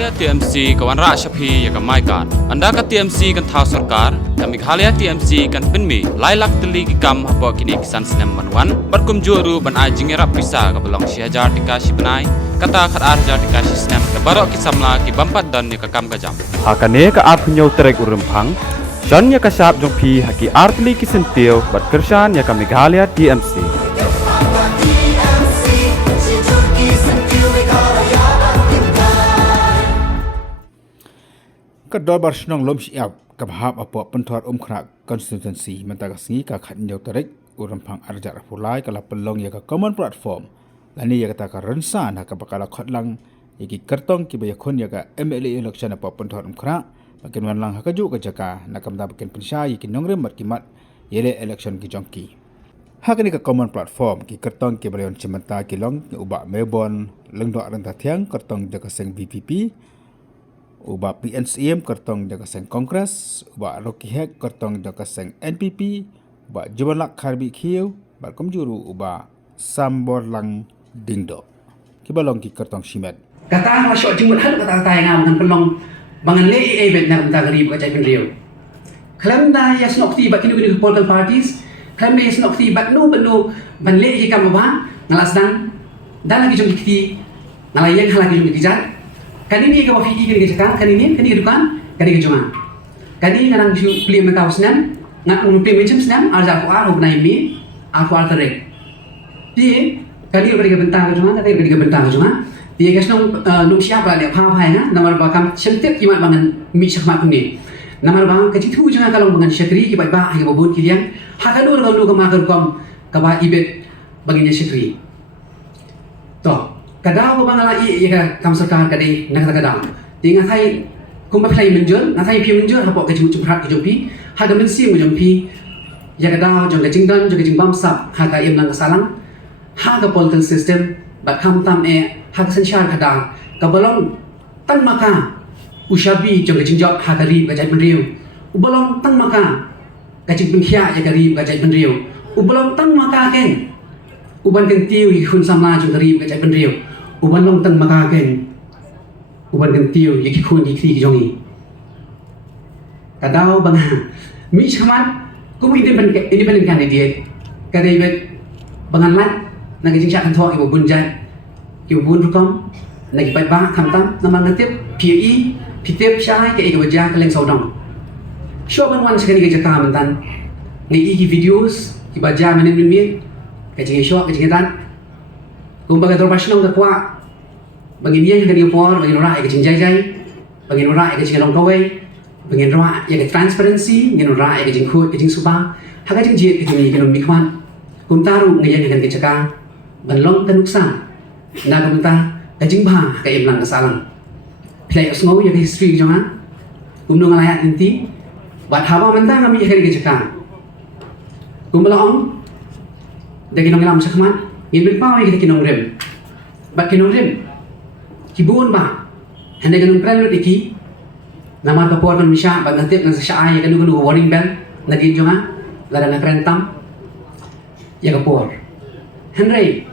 Meghalaya TMC kawan rak syapi ya kamai kan. Anda ka TMC kan thau sarkar, ya Meghalaya TMC kan penmi lailak teli gam apa kini kisan sinem manwan. Berkum juru ban ajing rap pisa ka belong si hajar dikasih benai. Kata khat hajar dikasih sinem ka barok kisamla ki bampat dan ni ka kam ka jam. Hakane ka ap nyau terek urempang. Jan ya ka sap jong pi haki artli kisentiu bat kersan ya ka Meghalaya TMC. Kedol barsenong lom siap kabahap apa pentuar khrak constituency mentagasngi ka khat nyau tarik urampang arjar pulai kala pelong ya ka common platform lani ya kata ka rensan ha ka bakala khatlang iki kertong ki bayakhon ya ka MLA election apa pentuar khrak makin wanlang ha ka ju ka jaka nakamda bakin pensyai ki nongrem mat kimat yele election ki jongki ha ka ni ka common platform ki kertong ki balayon cimenta ki long uba Melbourne lengdok renta thiang kertong jaka seng BPP uba PNCM kertong jaga seng Kongres, uba Rocky Hek kertong jaga seng NPP, uba Jubalak Karbi Khiu, barkom juru uba Sambor Lang Dingdo. Kibalong ki kertong Shimet. Kata masuk jemut hal kata kata yang aman pelong bangan le bet nak minta garib kacai penriu. Klaim dah ya snok ti bak kini political parties, klaim ya snok ti bak nu ban le ki kam ba ngalas dan lagi jom dikti ngalayan hal lagi jom dikijat. Kani ni ke wafi ke cakap, kani dukan, kani ke cuma. Kani ngarang ju pli mentau senam, ngak pli macam senam, arja ko ar hubnai mi, aku ar terek. Dia kani beri ke bentang ke cuma, kani beri ke bentang ke cuma. Dia kas nong siapa dia phai na, namar bakam sentek imat bangan mi sakmat ni. Namar bang kecitu cuma kalau bangan syakri ki ba ha ke babun kilian, ha ka dur ke makar kom ka ba ibet baginya syakri. Toh kadang orang lagi ia kam sarkar kadai nak kadang dengan saya kumpa play menjual nak saya pi menjual apa ke cuma cepat ke jumpi harga mensi ke jumpi ya kadang jom ke jingdan jom ke jingbam sap harga im lang kesalang harga political system bat kam tam harga sensyar kadang kabalong tan maka ushabi jom ke jingjok harga rib ke jait menriu ubalong tan maka ke jing pengkhia ya ke rib ke jait menriu ubalong tan maka ken uban kentiu ikun sama jom ke rib ke jait menriu uban long tang makaken uban gentiu yaki kun yaki jongi kadau bangha mi chamat kum independent candidate kadai bet bangan lat nagi jingcha kan thok ibu bunjat ibu bun rukom nagi pai ba kham tam namang ngatip PE pitep syai ke ibu ja kaleng saudong sho ban wan sekali ke jaka mentan ngi videos ibaja menen mi ke jingi sho ke jingi tan kumbaga dormasnong ka kwa bagi dia ke dia por bagi orang ke jai bagi orang ke jing long kawai bagi orang ke transparency bagi orang ke jing khut ke jing suba haga jing jiet ke ni ke nom mikman kum taru ngai ke ke caka banlong ke nuksan na kumta ke jing ba ke imlang ke salang play osngau ya history jangan kum nong layak inti bat hawa mentang kami ke caka kum balong dagi nong lam sakman in berpau kita kinong rem, bat kinong rem, kibun ba, hendak kinong plan iki, nama kapor kan misha, bat nanti kan sesai ya kanu warning bell, nadi jonga, lada na prentam, ya kapor, Henry,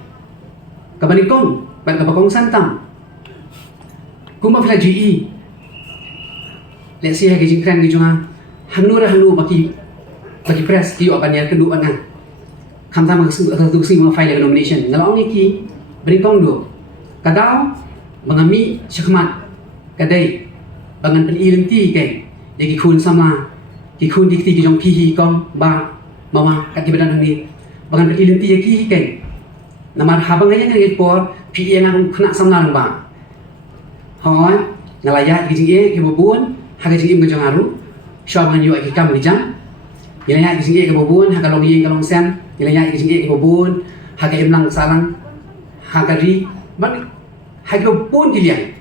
kabanikong, bat kabakong santam, kumba fila GE, let's see ya kijing kran jonga, hanu baki press kiyo apanya kedu anang. Kamta magsusi mga file nomination ngalong iki bringkong do kadao mangami syakmat kadai bangan penilenti kay yaki kun sama ki kun dikti ki jong pihi kong ba mama kat gibadan ni bangan penilenti yaki kay namar habang ngayon ng por PE na kung sama lang ba hoy ngalaya ki jing ki bubun haga jing im jong aru syaw man yu ki kam ni jang ilaya ki jing ki bubun haga long ying kalong sen ilanya ke jing ke bobon haga imlang salang haga ri ban haga bobon dilian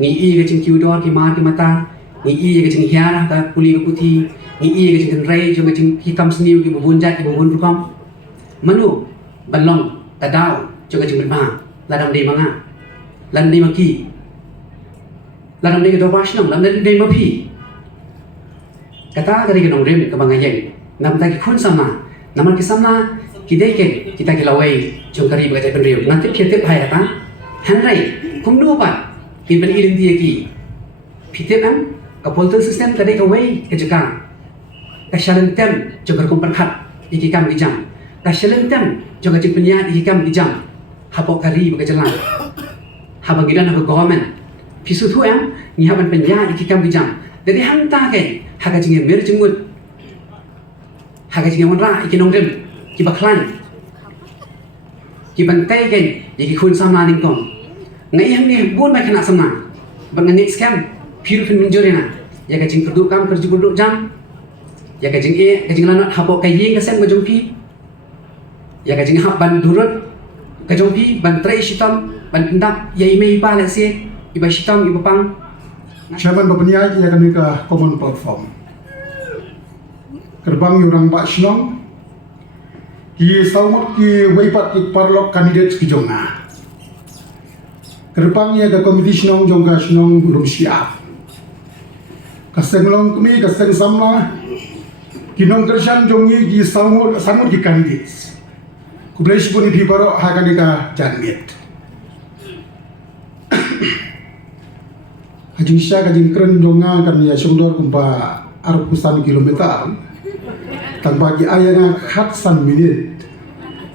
ni i ke jing kiudor ki ma ki mata ni i ke jing hiara ka puli ke puti ni i ke jing rai jo ke jing hitam seniu ki bobon jat ki bobon rukam manu balong kadau jo ke jing berma ladam de manga lan de maki ladam de ke dobashnam lam de mapi kata gari ke nong rem ke bangayen nam ta ki khun sama Namun kisamna kidai kita kilawai jom kari bagai penriu nanti kita bahaya ta Henry kumdu pa Kita identiti Fitian ke polter sistem tadi ke way ke jekang. Kasyalan tem juga komperkat ikikam dijam. Kasyalan tem juga cipenya ikikam dijam. Habok kari berkejalan. Habang gidan habang government. Pisu tu yang ni haban penya ikikam dijam. Jadi hanta ke haga jinge mer jenggut. Haga jinge monra ikinong dem kibaklan. Kibantai ke ikikun sama ningkong. Ngai yang ni bun mai kena sama. Bangani scam Piru kan menjorena, ya kajing produk kam kerja produk jam, ya kajing lanat habok kaying kasem kajongpi, ya kajing hab ban durut kajongpi ban tray shitam ban pindak ya ime iba lese iba shitam iba pang. Chairman Babaniai ya kami ke common platform. Kerbang yurang Pak Shnong, ki saumut ki weipat ki parlok kandidat ki jonga. Kerbang ya ke komiti Shnong jongka Shnong belum siap. Kaseng long kami kaseng sama kinong kerjaan jongi di samur di kandidat. Kublai pun di baru hakan dika janmit. Hajung sya kajing keren jonga kan ya sumdor kumpa arpusan kilometer. Tanpa di ayah ngak san minit.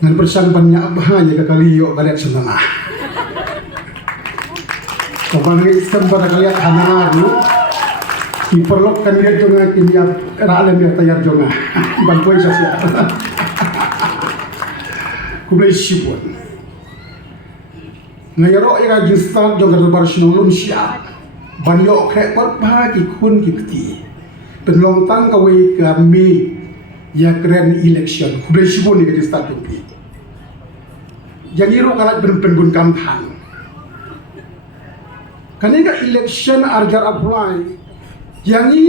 Ngan persan banyak bahaya kekali yuk kalian senama. Kembali sempat kalian hanaru. Diperlok kandidat jonga kini alam yang tayar jonga bantuan sosial. Kublai sipun. Ngayaro ira justan jonga lebar sinulun siap. Banyo krepot bagi kun kikti. Penlontang kawai kami ya grand election. Kublai sipun ni justan tupi. Yang iro kalat berpenbun kampanye. Kanika election arjar apply. Yang ini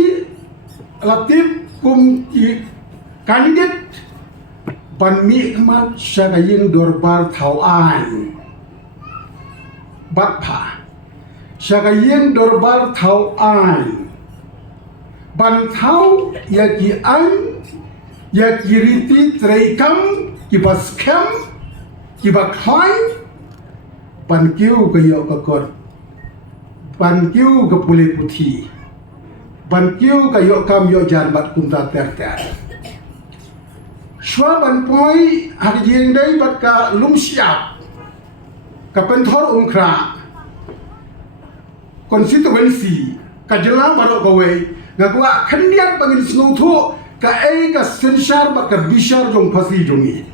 latif kum kandidat ban mi kemal syagayin dorbar tauan bakpa syagayin dorbar tauan ban tau ya ki an ya kiriti treikam ki baskem ki baklai ban kiu ke yo kakor ban kiu ke pulih putih ban kiu ka yok kam yok jan bat kumta ter. Shwa ban poi hari jeng dai bat ka lum siap. Ka penthor umkra. Constituency ka jela baro kowe ngakwa khandian bangin snow thu ka ka sensar bat ka bishar jong phasi jongi.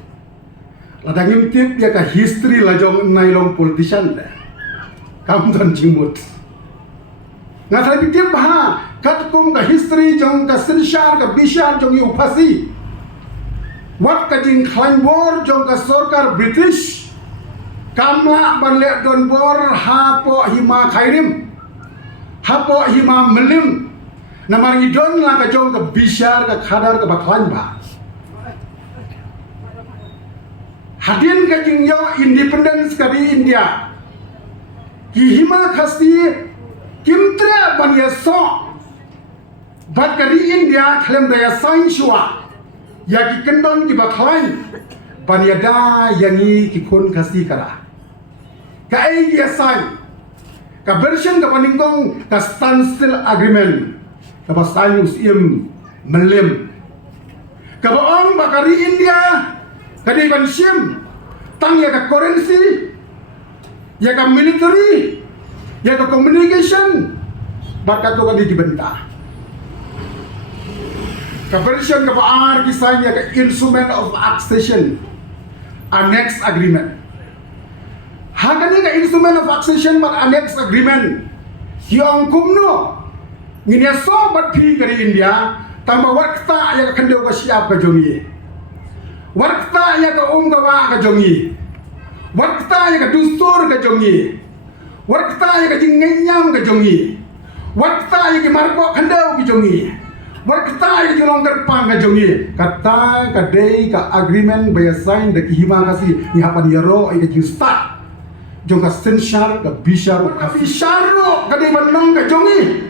Ladangim tip ya ka history la jong nailong politician le. Kam don jingmut. Ngatai tip ha katkum ka history jong ka sensar ka bishar jong yu phasi. Wat ka jing klan war jong ka sarkar British kamla banle don bor hapo hima khairim hapo hima melim namar idon la ka jong ka bishar ka khadar ka baklan ba hadin ka jing yo independence ka di India ki hima khasti kimtra ban ya so bat ka di India khlem da ya sain shwa ya ki kendon ki baklan ban ya da yani ki kun khasti kara ka ai ya sain ka version ka paningkong ka standstill agreement ka pasain usim melim ka baong bakari India ka di ban sim tang ya ka currency ya ka military ya ka communication bat ka to ka di dibenta ka version ka paar kisah ya ka instrument of accession annex agreement hakani ka instrument of accession mat annex agreement hiong kumno nginya so bat phi kari India tamba wakta ya ka khandeu ka siap ka jongi wakta ya ka ka wa ka jongi wakta ya ka dustur ka jongi wakta ya ka jingenyam ka jongi wakta ya ki marko khandeu ki jongi wakta ya ki longgar pang ka jongi kata ka dei ka agreement by sign da ki hima kasi ni hapan yaro ai ka start jong ka sensar ka bishar ka bisharo ka dei banong ka jongi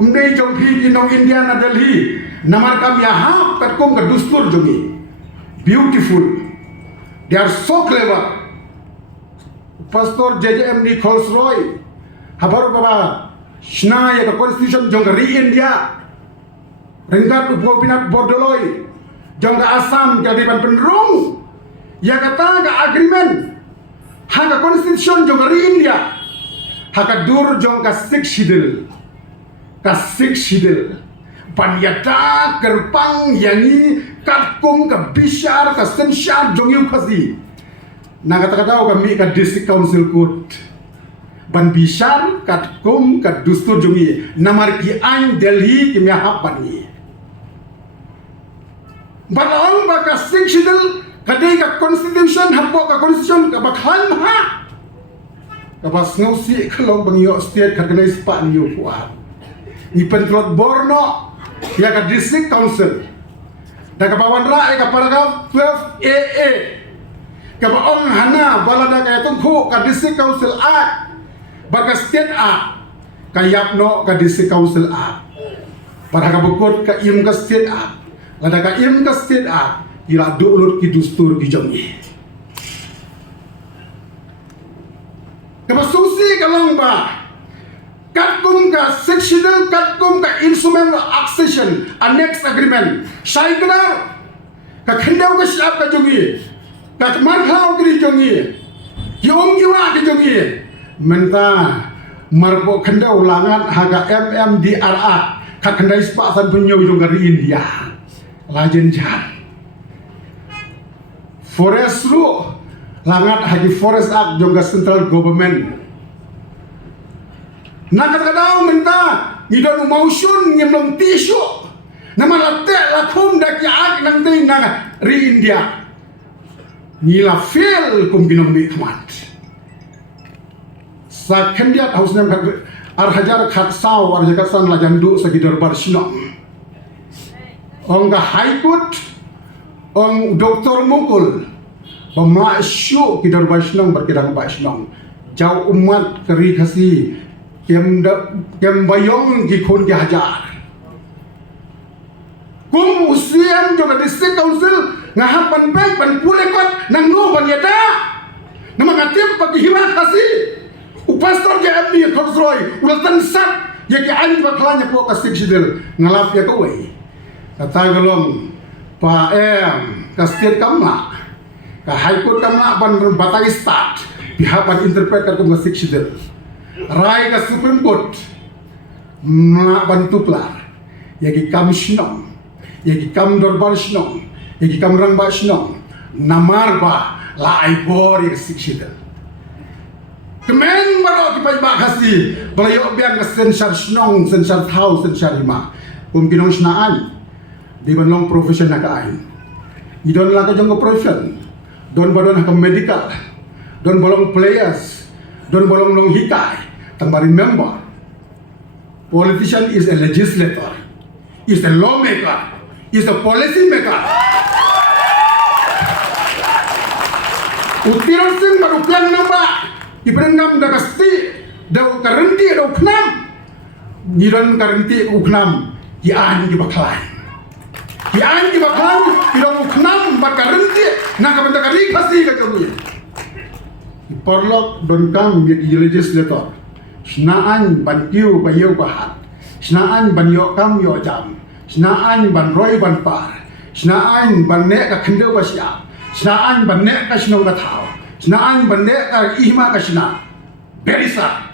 umdei jong phi ki nong India na Delhi namar kam ya ha kat kum ka dustur jongi beautiful they are so clever Pastor JJM Nichols Roy habaru baba shna ya ka constitution jong ri India ringkat upo pinat bordoloi jong ka Assam ka di ban penrung ya kata ka agreement ha ka constitution jong ri India ha ka dur jong ka sik shidil panyata kerpang yangi katkum ka bishar ka sensyar jong yu khasi na kata-kata kami ka district council court ban bishar katkum ka dustur jongi namar ki ain Delhi ki mya hapani balong ba ka sik shidil kadai ka constitution hapo ka constitution ka bakhan ha ka bas ngausi khalong bangyo state ka kanai spa niyo kuat ni pentrot Borno ya ka district council da ka bawan ra ka paragraph 12 AA ka baong hana balada ka tungku ka district council act baka state act ka yapno ka district council act para ka bukod ka im ka state act lada ka im ka state act ila dulur ki dustur ki jongi ka basusi ka long ba katkum ka sectional katkum ka instrument accession annex agreement shaiknar ka khendau ka siap ka jongi ka markhau ki jongi yom kiwa ki jongi menta marbo khendau langat haga MMDRA ka khendai spa san punyo jong dari India lajen jan forest lu langat hagi forest act jong ka central government nakatadaw menta ngidon umausun nyemlong tisu nama latte lakum dak yaak nang ting na ri India nila feel kum ginom mi khamat sa khendiat haus nam ar hajar khat saw ar jagat sang la jandu sa gidor bar sinong ong ga high court ong doktor mukul bama syu gidor bar sinong berkidang bar sinong jau umat keri khasi kem bayong ki khon ki hajar kum usiam jo ka district council ngahap pan pai pan pulekot nang no pan yata nama ngatim pagi hiwa khasi upastor ke abni khosroi ulatan sat ya ki ani baklanya po ka siksidel ngalap ya ko wei kata galong pa ka state kamla ka high court kamla ban batai start pihapan interpret ka siksidel Rai ka Supreme Court na bantuplar yagi kam shnong yagi kam dorbar shnong yagi kam rangba shnong namar ba la aibor yagi sikshida kemen baro ki pai ba khasi balayo biang ka sensar shnong sensar thau sensar hima kinong snaan di banlong profession na kain idon la ka jong profession don badon ka medical don bolong players don bolong long hikai tambah remember politician is a legislator is a lawmaker is a policy maker utiran sing baru plan namba ibrengam da kasti da karenti da uknam giron karenti uknam an di baklai giron uknam bakarenti na ka benda kali khasi ka kamu Porlok don kam di legislator. Snaan ban tiu ba yeu ba hat. Snaan ban yo kam yo jam. Snaan ban roi ban par. Snaan ban ne ka khndeu ba sia. Snaan ban ne ka snong ba thau. Snaan ban ne ka ihma ka sna. Berisa.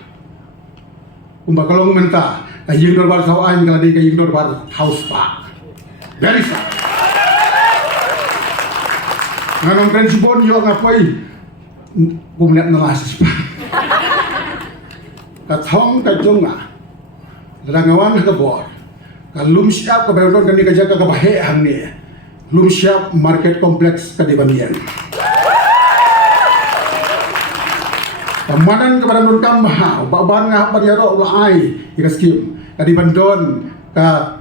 Kalong menta ka yeng dor bar thau an ka di ka yeng dor bar house pa. Berisa. Nganong prinsipon yo ngapai kumlihat nalas kathong kajunga rangawan ka bor kalum siap ka bayron kan ka jaga ka bahe hamne lum siap market complex ka dibanian pamadan ka bayron kam ha baban nga panyaro ulai ikaskim ka dibandon ka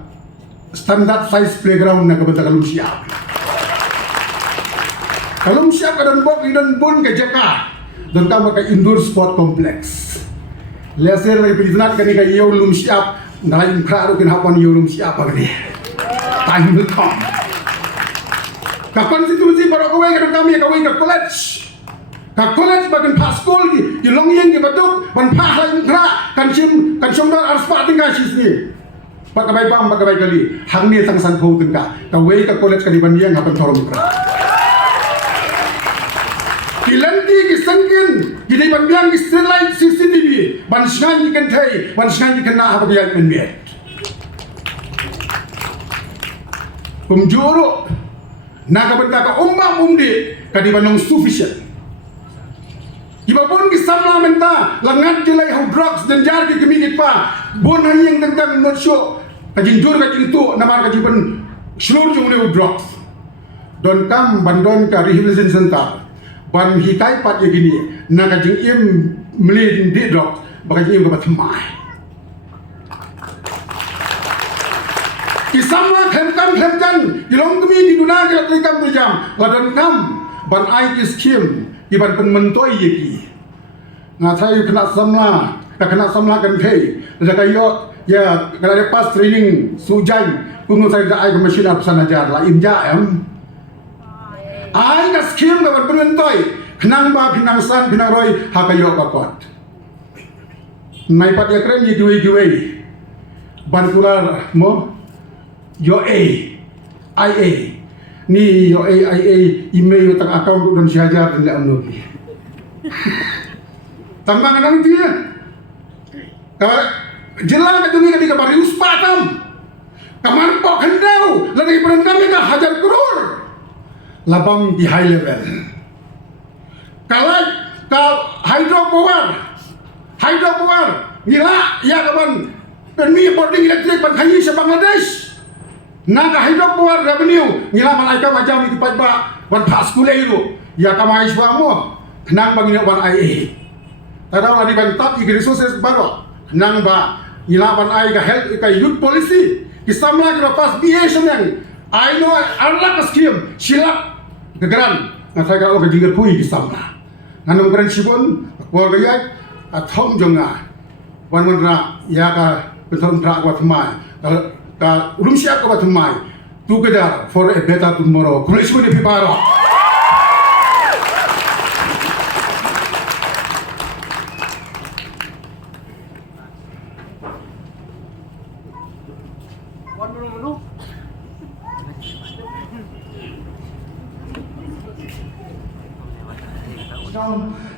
standard size playground na ka kalum siap Kalum siap ka dan bok idan bun ke jaka dan kama ka indoor sport complex. Leser lagi pijnat kani ka iyo lum siap nalain kraru kin hapan iyo lum siap agni. Time will come. Ka konstitusi para kawai ka kami ka wai ka college. ka college bagan pa school ki long yang ki batuk ban pa hai kra kan chom dor arspa tingga sisni pakabai pam pakabai kali hangni tang san pho tingka ka wei ka college ka di ban yang hapan thorom kra ki lanti ki sangkin ki di ban yang ki street CCTV ban snan ki kan thai ban snan ki kan na ha ba yang men met kumjuro naga benda ka umdi kadi banong sufficient iba pun kisamla menta langat jelai hau drugs dan jar di kemingit pa bon hayeng tentang not show kajin jur kajin tu namar kajin ban seluruh jumlah drugs don kam bandon ka rehabilitation center ban hikai pat ye gini na kajin im melin di drugs bakajin im ka batmai kisamla khem kan ilong kemi di dunia ke kam jam ladon kam ban ai is kim iban pen mentoi yeki ngatai kena samla kan thei jaka yo ya kalau ada pas training sujan pungu saya ai ke mesin apa sanajar la imja ai ka skim ka ban mentoi kenang ba pinang san pinang roi hakayo ka kwat nai pat ya kren yi duwe ban pular mo yo IA ni yo IA email tang account don syajar dan amno ki tambang nang dia ka jelang ka dungi ka bari uspatam kamar po khandau lagi peran kami ka hajar crore labang di high level kalau ka hydro power nila ya kawan permi boarding electric ban khayi sa Bangladesh naga hydro power revenue ngila malaika macam itu pa wan pas kule itu ya kamai swamo nang bangin wan IA tadaw ladi ban tap ig resources baro nang ba ngila wan ai ka health ka youth policy kisamla ki pas BA senang I know arla ka scheme silap gegeran ngasai ka o ka jingar pui kisamla nganong kren sibon ko ga ya athom jonga wan ra ya ka beton tra wa thmai ka rumsia ko bathmai together for a better tomorrow kulishmo ni piparo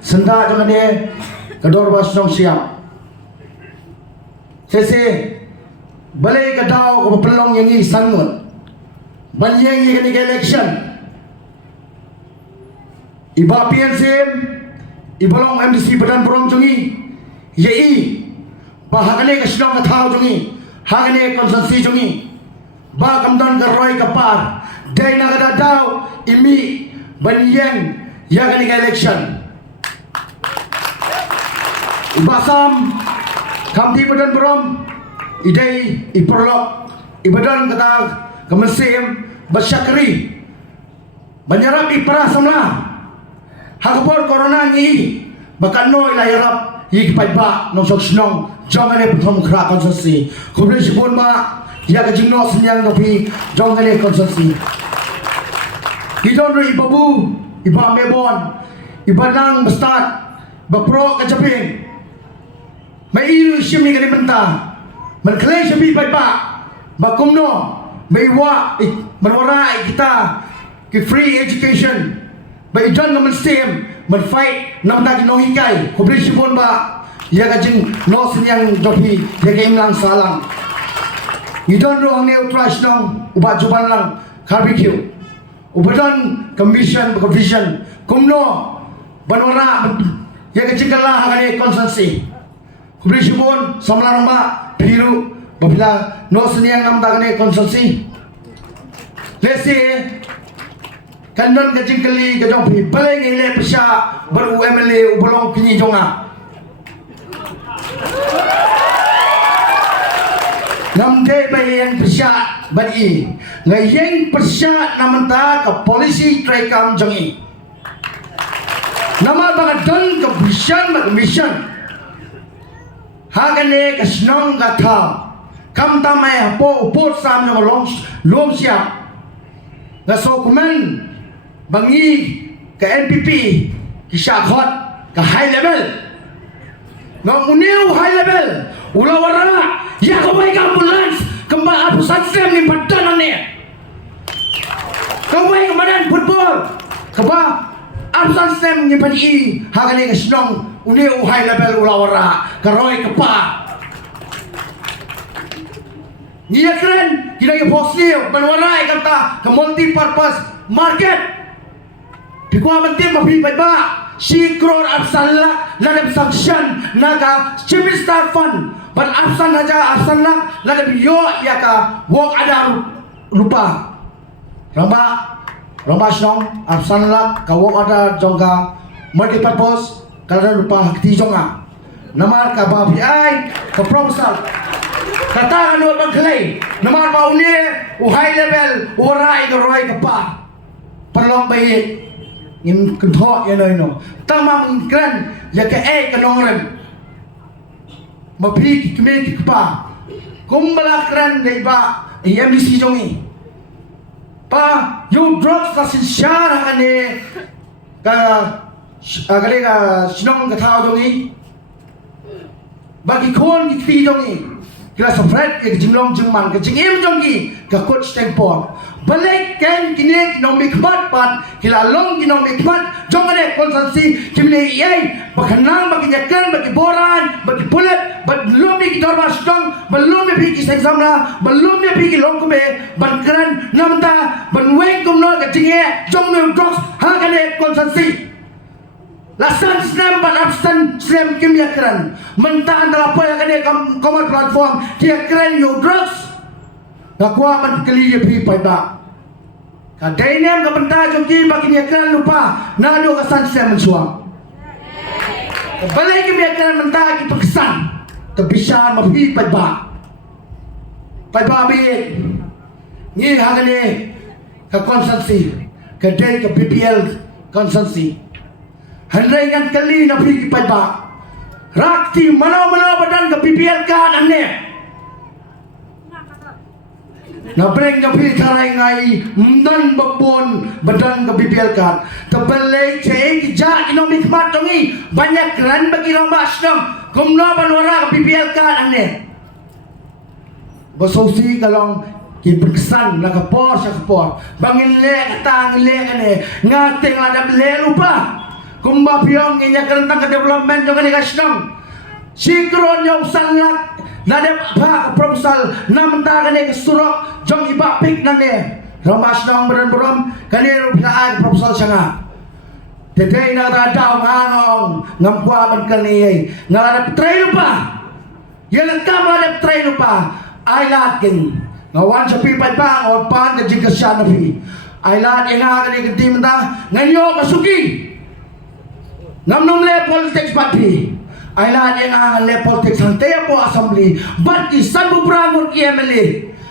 senda jangan dia kedor bas nong siap sese balai kadau ko pelong yang i sangun ban yang i kani election iba PNCM ibalong MDC badan perong jungi yei bahagane ka sinong ka thao jungi hagane konsensi jungi ba kamdan ka roy kapar dai na kada daw imi ban yang ya kani election ibasam kamti badan perong idai iperlok ibadan kata kemesim basyakri menyerap iparah semla hakapor corona ngi bakan noi la yarap yi pai ba nong sok snong jongane prothom khra konsensi khobri sibon ma ya ka jingno senyang dopi jongane konsensi idon ri babu iba mebon ibanang bestat bapro ka japing mai iru shim ni kani mentah menklai shabi pai ba bakumno meiwa menwara kita ki free education ba idan ngamen stem men fight nam da no hikai khobri sibon ba ya ga jing no senyang jopi ya ga imlang salang idan ro ang neu trash nong uba juban lang barbecue ubadan commission vision kumno banwara ya ga jingala hagane konsensi khobri sibon samlarang ba biru babila no senyang nam dagane konsensi lesi kandon kajing kali kajong pi baleng ile pesha baru MLA ubolong kini jonga namde bayen pesha bari ngayeng pesha namanta ka polisi trekam jongi nama bangadon ka mission hagane kasnong gatha kam tamai hapo upot sam no lom siap ngaso kuman bangi ke NPP kisah khot ke high level ngam uniu high level ula warana ya ko baik ambulans kembang apu sistem ni badan ni kembang kemadan football keba apu sistem ni padi hagani ke senong uniu high level ula wara karoi kepa ni keren kita ke positif menwarai kata ke multi purpose market Bikwa mentim mapi ba si crore absalla ladab sanction naga Chimistar fund but absan aja absan lang ladab yo ya ka work ada lupa Ramba song absan lang ka work ada jongga multi purpose kada lupa hakti jonga namar ka ba ai ka proposal kata anu bangklay namar ba uni high level urai ka roi ka pa perlong baik in kentok ya no tamam kran ya ke kanongren mapi kime pa kumbala kran dei ba MDC jongi pa you drugs sa sinsyara kane ka agale ka sinong ka tao jongi bagi kon ki jongi kila safret ke jimlong jingman ke jingim jongi ka coach tempor balik ken kini kinomi kmat pat kila long kinomi kmat jongane konsensi kimne ei bakhanang bagi nyakan bagi boran bagi bulat belum ki dorma stong belum bi ki examla belum bi ki long kume bankran namta banweng kumno ka jinge jongme drops hagane konsensi lasan snam ban abstan slam kim yakran mentah antara apa yang kene common platform dia keren yo drugs Gakwa man kali ye pi pai ba. Ka dainem ka benta jongki bagi ni kan lupa nado ka san sem suam. Balik ki kan benta ki paksan. Ka bisan ma pi pai ba. Pai ba bi. Ni hagane ka konsensi. Ka dai ka BPL konsensi. Handai kan kali na pi ki pai ba. Rakti mana-mana badan ka BPL kan anne. Na breng ka pi karai ngai mdan babon badan ka BPL kan tabelai cei ki ja economic mat tongi banyak ran bagi lomba asdam kumno banwara ka BPL kan anne basosi kalong ki berkesan na ka por sa ka por bangin le tang le ane ngateng ladap le lupa kumba piong nya kerentang ka development jong ni kasdam sikron yang sangat ladap ba proposal namta kane ke surok jong iba pik nane ramas nang beran kane rupiah proposal sanga tete na da daw ngangong ngampwa man kane ngaladap tray lupa yang kam ladap tray lupa ay lakin ngawan sa pipat pa o pan ka jigasya na pi ay lat nga kane ke timta ngayo kasuki ngamnom le politics pati ay lahat yang ang le politics ang teya po assembly bat isan bubrangon ki MLA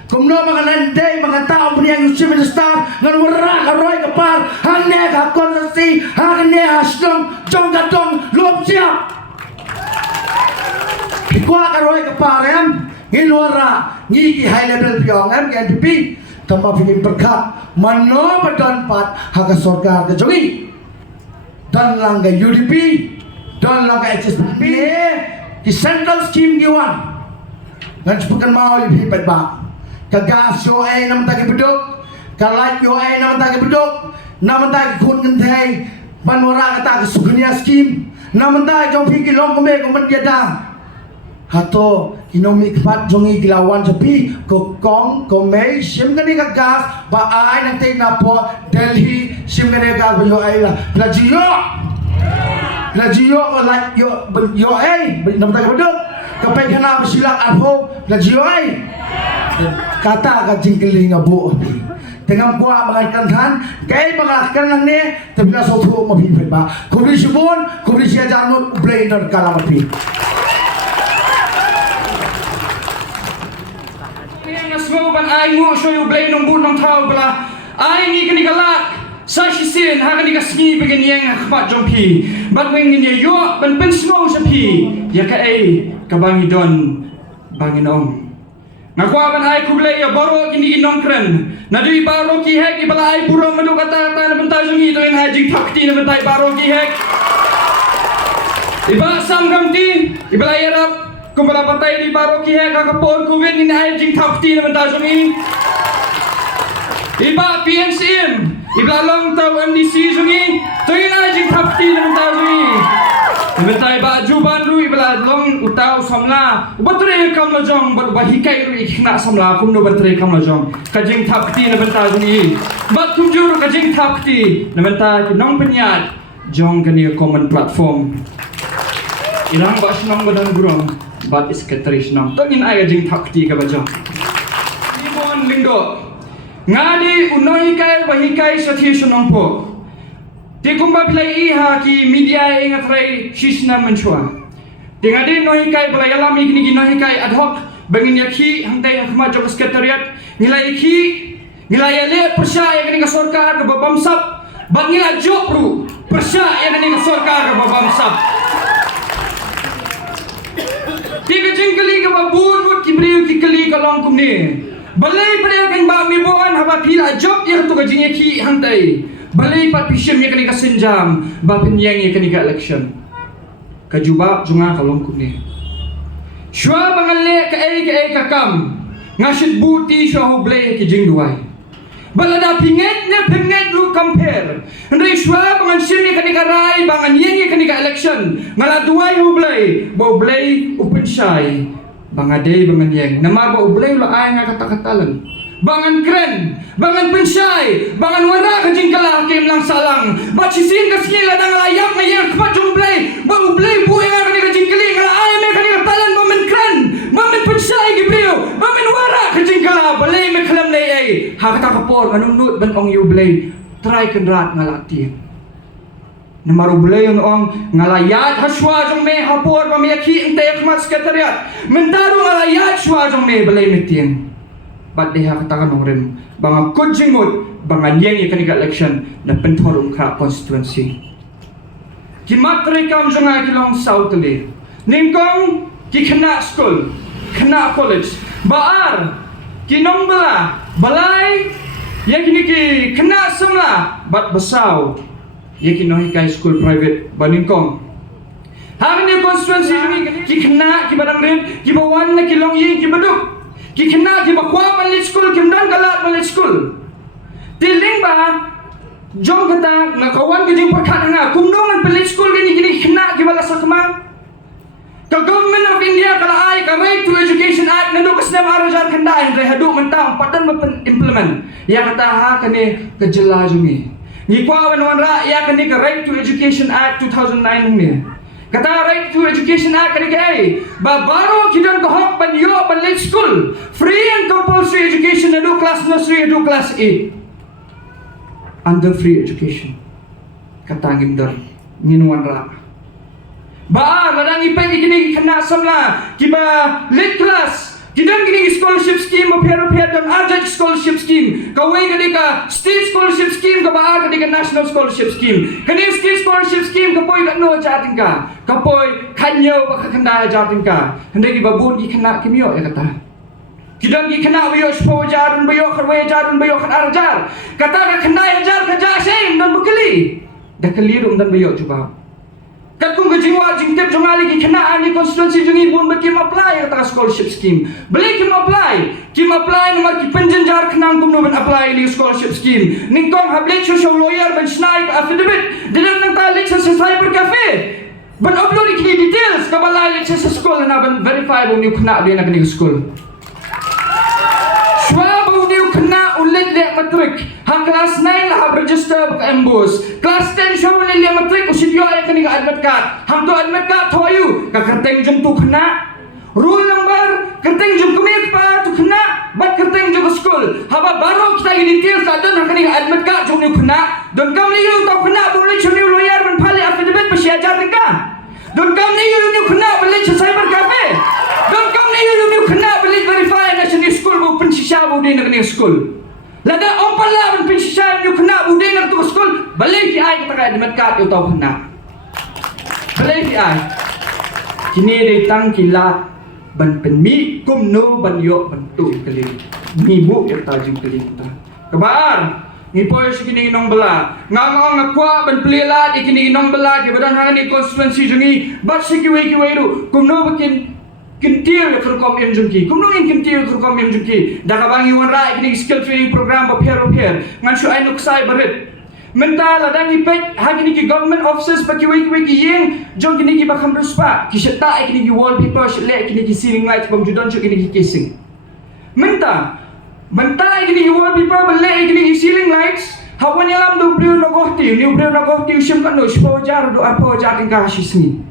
kumno mga nanday mga tao po niyang Chief Minister ngan wara karoy kapar hang ne ka konsensi hang ne hasdong jong gatong lop siap pikwa karoy kapar em ngilwara ngiki high level piong em NPP tambah pingin berkat mano badan pat haka sorkar ke jongi dan langga UDP dan langga HSBB di central scheme giwan ngan sebukan mau lebih baik ba kagas yo ay naman tagi bedok kalat yo ay naman tagi bedok naman tagi kun kentai banwara kata kesugunya scheme naman tagi jong piki long kume kumen diada hato inomi kepat jongi gilawan sepi kokong komei sim kani kagas ba ay nang tay napo Delhi sim kani kagas yo ay la Lajiyo like yo ay naman tagi bedok kapay kana masilak arho lajiyo ay kata ka jingkeling abu tengam kuah mengankan kay mengakan lang ni tabila sotu mabibit ba kubri sibon kubri siya janut blender kalamapi kaya nga smoban ay mo so yung blade ng bunong tao bala ay ni kanigalak sa sisin ha kaniga sngi begin yang khpat jompi bat weng ni yo ban pen smo sa pi ya ka ay kabangi don banginom ngakwa ban ay kublay ya baro kini inong kren na di baro ki hek ibala ay puro madu kata ta na bentay jungi to en hajing pakti na bentay baro ki hek Iba sam kamti, iba layarap, kumbala patay di baro kiya kakapor kuwin in ay jing tapti naman tayo sungi. Iba PNCM, iba long taw MDC sungi, tuyin ay jing tapti naman tayo sungi. Iba tayo ba juban ru iba long utaw samla, ubatray kam na jong, ba hikay ru ikna samla, kumno batray kam na jong, kajing tapti naman tayo sungi. Bat kumjuro kajing tapti naman tayo kinong penyat, jong kaniya common platform. Ilang ba sinang badang gurong, bat iskatari sinang, tangin ay kajing tapti ka ba jong. Limon linggo, ngadi unoy kay bahikay sa tisunong po. Di kumba pilay iha ki media ingat ray shisna menchua. Di ngadi noy kay balay alami kini noy kay ad hoc bangin yaki hangtay hakma jok sekretariat ngilai ki ngilai ale persya yang kini sorkar ke babamsap bangila jopru persya yang kini sorkar ke babamsap. Di kejengkeli ke babun mut kibriu ki keli kalong kumni. Balai pada kan ba mibuan haba pila job yang tu kajing yaki hangtay. Balai pat pisyem yang kini kasenjam ba penyang yang kini ka election. Kajuba junga kalong kumni. Shua bangalle ka ay kakam. Ngasit buti shua hublay ki jing duway. Balada pinget na pinget lu compare. Ndai shua bangan sim yang kini karay bangan yang kini ka election. Ngala duway hublay. Boblay open shy. Bangadey bangan yang nama ba ublay lo ay nga katakatalan. Bangan kren, bangan pensay, bangan wara kajing kalakim lang salang. Bachisin kasila nang layak na yang kapat jumblay. Ba ublay buhay nga kani kajing kaling ala ay may kani katalan bamen kren, bamen pensay gibriyo, bamen wara kajing kala balay may kalam lay ay. Hakatakapor manunod ban ong yublay. Try kendrat ngalati. Namarublay yung noong ngalayat haswa jong may hapor pamiyaki ang tayak mat sekretariat. Mentaro ngalayat haswa jong may balay mitiyang. Ba't diha katakan ng rin banga kujingod banga niyang ikanika election na pentorong ka constituency. Kimatri kam jong nga kilong sautali. Ningkong kikana school, kana college, baar, kinong bala, balay, yang kini ki kena semla, bat basaw, yang kini hikay school private, baningkong. Hari ni constituency ini kikana kibarang rin, kibawan na kilong ying kibaduk. Kikena ki bakwa malit school kimdan galat malit school tiling ba jong kata ngakawan ki jing perkat nga kumdongan pelit school gini kena ki bala sakma ka government of India kala ai ka right to education act nando kasna marajar kanda re hadu mentang padan implement ya kata ha kani kejela jungi ni kwa wan ra ya kani ka right to education act 2009 ni kata right to education act kani kay babaro kidan ko hok banyo balit school free and compulsory education adu class nursery adu class 8 under free education kata ngindor nginuan ra ba ladang ipay kini kena samla kiba lit class kidan gini scholarship scheme opera dan arjat scholarship scheme kawai gani ka state scholarship scheme ka ba gani ka national scholarship scheme kani state scholarship scheme ka poi ka no jating ka poi kanyo ba ka kanda jating ka hande ki babun ki kena kimyo ya kata kidan ki kena bayo spo jarun bayo kharway jarun bayo kan arjar kata ka kena ajar ka jasem dan bukli dah keliru dan bayo coba kat kung kajiwa jingtip jungali ki kena ani constituency jungi bun bakim apply kata scholarship scheme beli kim apply nomor ki penjenjar kenang kum no ben apply ni scholarship scheme ningkong hablet social lawyer ben snai affidavit dilan nang talik sa cyber cafe ben upload ki details ka balai sa school na ben verify bung ni kena dia nak ni school Shwa bung ni kena ulit le matric hang kelas 9 lah register ke embus kelas 10 shwa ulit le matric usibyo ay kani ka admit card hang to admit card thoyu ka kerteng jum tu kena rule number kerteng jum kumit pa tu kena bat kerteng jum school haba baru kita ini details adon hang kani ka admit card jum ni kena don kam ni yu to kena boleh chuni lawyer ben phale affidavit pa ajar ka don kam ni yu kena boleh cyber cafe don kam ni yu kena boleh verify na chuni school bu pensisya bu din na school lada ompala ben pensisya yu kena bu din na tu school boleh ki ai kata admit card yu to kena boleh ki ai kini datang kilat ban penmi kumno ban yo ban tu kali ni bu ya tajung kali kita kabar Ngipoy si kini inong bala. Ngangong ngakwa ban pelilat ikini inong bala ke badan hang ni konstituensi jungi. Bat si kiwe ru kumno bakin kintir kerkom em junki. Kumno in kintir kerkom em junki. Dah kabang iwan ra ikini skill training program baper ngan syu ai nuksai barit. Menta ladang ipet hang ni government offices pa kiwe ki yeng jong kini ki bakam ruspa. Ki syata ikini ki wallpaper shle ikini ki ceiling light bang judon syu kini ki casing. Menta ikini ki wallpaper bale ikini ki ceiling lights. Hawan yalam do brio nogohti, ni brio nogohti usim kan no spo jar do apo jar tingkah sisni.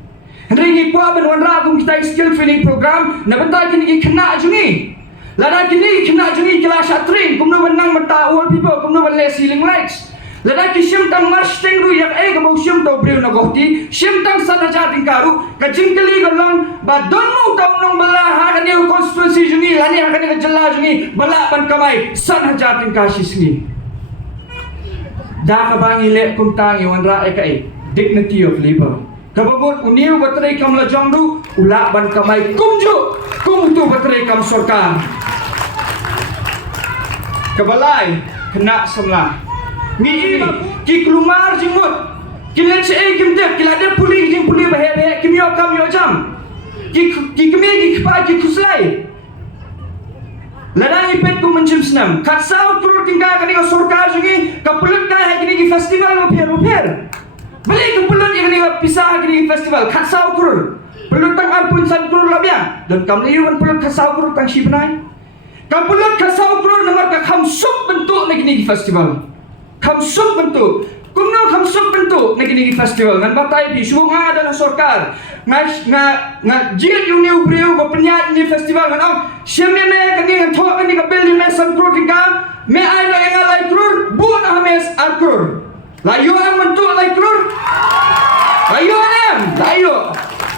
Ringi kwa ben wan ra kum kita skill training program na benta kini ki kena jungi. Lada kini kena jungi kelas atrin kumno benang mata wallpaper kumno bale ceiling lights. Lada ki sim tang march tengru yak ai ka sim to brio nogohti, sim tang sana jar tingkaru ka jingkeli golong ba don mo taw nong bala ha ka ni konstituensi jungi lani ha ka ni jalla jungi bala ban kamai sana jar tingkah sisni. Da ka bang ile kum tang iwan ra ai ka ai dignity of labor. Kababot uniu batray kam la jongdu ula ban kamai kumju kumtu batray kam sarkar. Kabalai kena semla. Mi ki kelumar jingmut. Kilen se kim dep kilade puli jing puli bahe kimyo kam yo jam. Ki kemi ki kpa ki kuslai. Ladang ipet ku mencim senam. Katsau turut tinggal kani ka sarkar jungi kapulut ka hai kini ki festival baper. Beli kepulut yang ni pisah kini festival katsau kurur. Pelut tang alpun san kurur labia. Dan kam liuan pelut katsau kurur tang sibenai. Kam pelut katsau kurur nomor ka khamsuk bentuk lagi ni festival. Khamsuk bentuk. Kumno khamsuk bentuk lagi ni festival. Ngan batai di sunga dan sorkar. Nga jil uni ubriu ko penyat ni festival ngan om. Siamne me kani ngan thok kani ka beli me san kurur tingka. Me ai la engalai kurur bu na hames al kurur. Layu am bentuk lai kurur. Layu am, layu.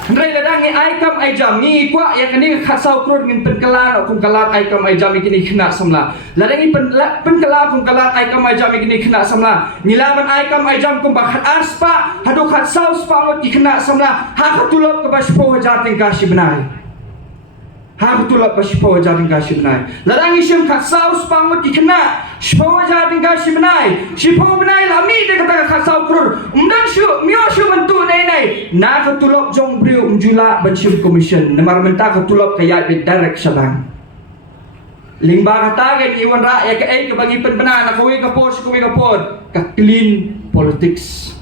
Hendrai ladang ni ai kam ai jam ni kwa ya kani khasau kurur ngin penkelan kum kalat ai kam ai jam ikini kena samla. Ladang ni penkelan kum kalat ai kam ai jam ikini kena samla. Nilaman ai kam ai jam kum bakhat arspa hadu khasau spa ngot ikena samla. Ha khatulop ke baspo hajar tingkah si benai. Ha khatulop baspo hajar tingkah si benai. Ladang isim khasau spa ngot ikena Shpo aja tinggal si benai, shpo benai lami dia kata khasau kurur. Umdan syu, mio syu bentuk nai. Na ketulop jong brio umjula bensium commission. Nemar menta ketulop kaya bit direct sabang. Limba kata kan iwan ra ya ke bagi penbena nak kuwi kapor ka clean politics.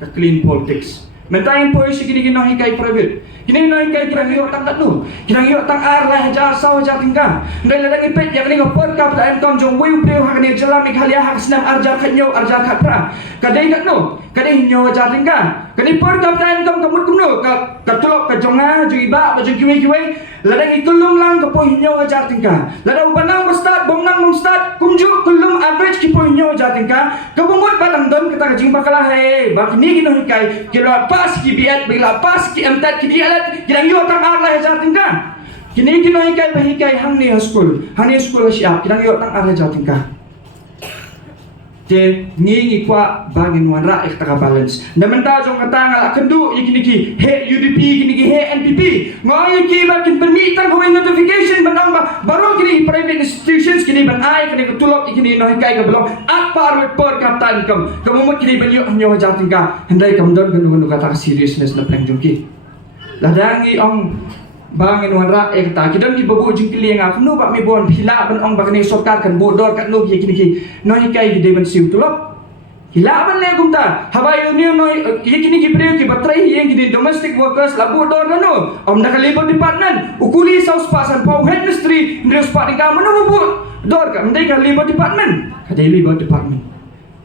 Ka clean politics. Mentain polisi kini kena hikai private. Kini kena hikai kira hiyo tang tanu. Kira hiyo tang ar lah jar saw jar tingkah. Ndai ladang ipet yang ni ngapor ka pada entom jong wiu breu hak ni jelam ikhalia hak senam arjar khatnyo arjar khatra. Kadai kat no. Kadai nyo jar tingkah. Kadai por ka pada entom kamut kumno ka tulok ka jonga ju iba ba ju kiwe. Ladang itulum lang ka po nyo jar tingkah. Ladang banang start bomnang start kumju kulum average ki po nyo jar tingkah. Kabumut batang don kita jing bakalah he. Ba kini kena hikai kilo pas ki biat bila pas ki emtat ki dia kira yo tang arlah ja tingkah kini kino hikai bahikai hang ni school siap kira yo tang arlah ja tingkah je ngi kwa bangin wanra ek taka balance namenta jong kata ngal akendu ikini ki he UDP kini ki he NPP ngoy ki bakin permit tang ko notification banang baru kini private institutions kini ban ai kini ketulok ikini no hikai ka belum apa arwet por kaptan kam kamu kini ban yo nyo ja tingkah hendai kam don genu kata seriousness na plan jongki ladangi ong bangin wanra ek ta kidan ki babu jingkili nga kunu ba mi bon hila ban ong bakni sarkar kan bodor kan no ki no hikai ki deban siu tulop hila ban le gumta habai union no yekini ki preo ki batrai yang ki domestic workers la bodor no om na labor department ukuli saus pasan pau head ministry ndres pa ding ka mano bu dor ka ndai ka labor department ka labor department